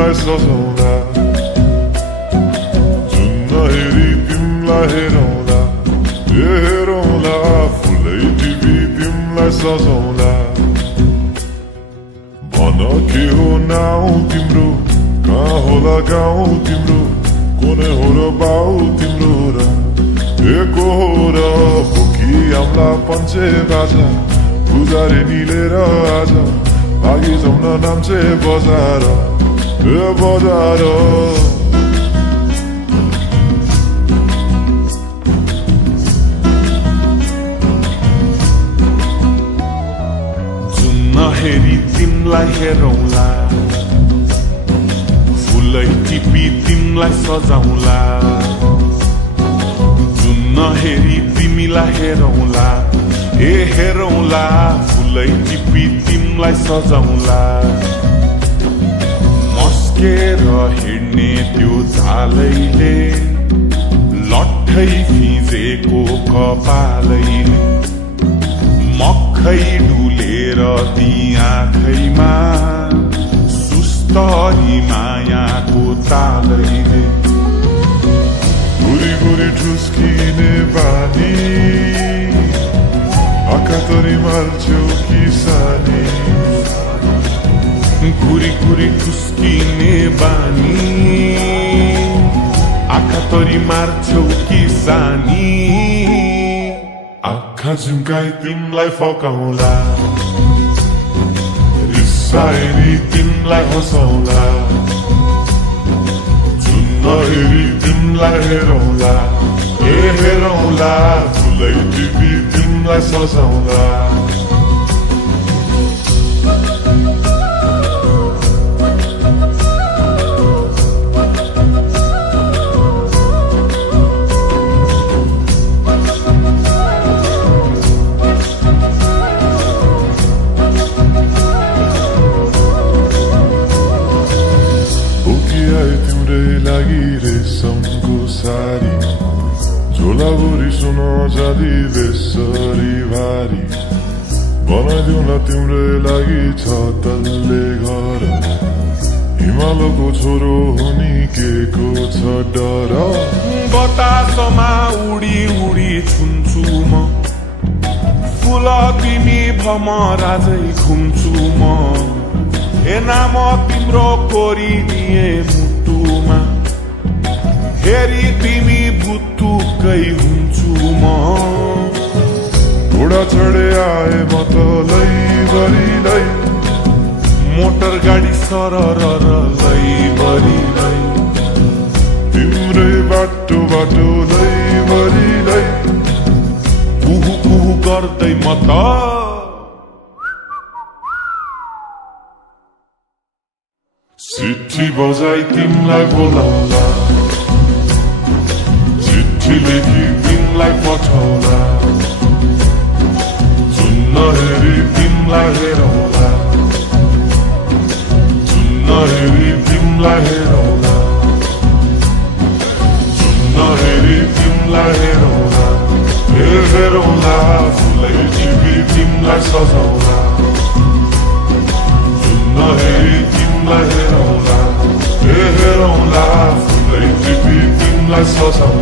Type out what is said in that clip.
तिमलाई सजाउँला जुन हेरी तिमलाई हेरौँला हेरौँला फुलै टिपी तिमलाई सजाउँला भन के हो नाउँ तिम्रो कहाँ होला गाउँ तिम्रो कोने हो र बाउ तिम्रो र एको हो र भोकी आम्ला पञ्चे बाजा पुजारी निलेर आज भागी जाउन नाम्चे बजार बजार हेरी तिमलाई हेरौँला फुलै टिपी तिमलाई सजाउँला जुन हेरी तिमीलाई हेरौँला हेरौँला फुलै टिपी तिमलाई सजाउँला मस्केर हिँड्ने त्यो झालैले लट्ठै फिजेको कपालैले मक्खै डुलेर ती आँखैमा सुस्तरी मायाको तालैले गुरी गुरी ठुस्किने बानी आँखातरी मार्छौ कि सानी गुरी गुरी ठुस्किने बानी आँखातरी मार्छौ कि सानी आँखा झुम्काई तिमलाई फकाउँला रिसाएरी तिमलाई हँसाउँला जुन हेरी तिमलाई हेरौँला हेरौँला फुलै टिपी तिमलाई सजाउँला लागि रेशमको सारी झोलाभरि सुन जाली बेसरी भारी बनाइदिउँला तिम्रै लागि छ तल्ले घर हिमालको छोरो हुनी के को छ डर बतासमा उडी उडी छुन्छु म फुल तिमी भमराजै घुम्छु म नाम तिम्रो कोरिदिए मुटुमा हेरी तिमी भुतुकै हुन्छु म घोडा चढे आए म तलै बरिलै मोटर गाडी सरर लै बरिलै तिम्रै बाटो बाटो लै बरिलै कुहु कुहु गर्दै म त चिट्ठी बजाई तिमलाई बोलाउँला चिट्ठी लेखी तिमलाई पठाउँला जुन हेरी तिमलाई हेरौँला जुन हेरी तिमलाई हेरौँला जुन हेरी तिमलाई हेरौँला हेरौँला फुलै टिपी तिमलाई सजाउँला जुन हेरी तिमलाई हेरौँला हेरौँला फुलै टिपी तिमलाई सजाउँला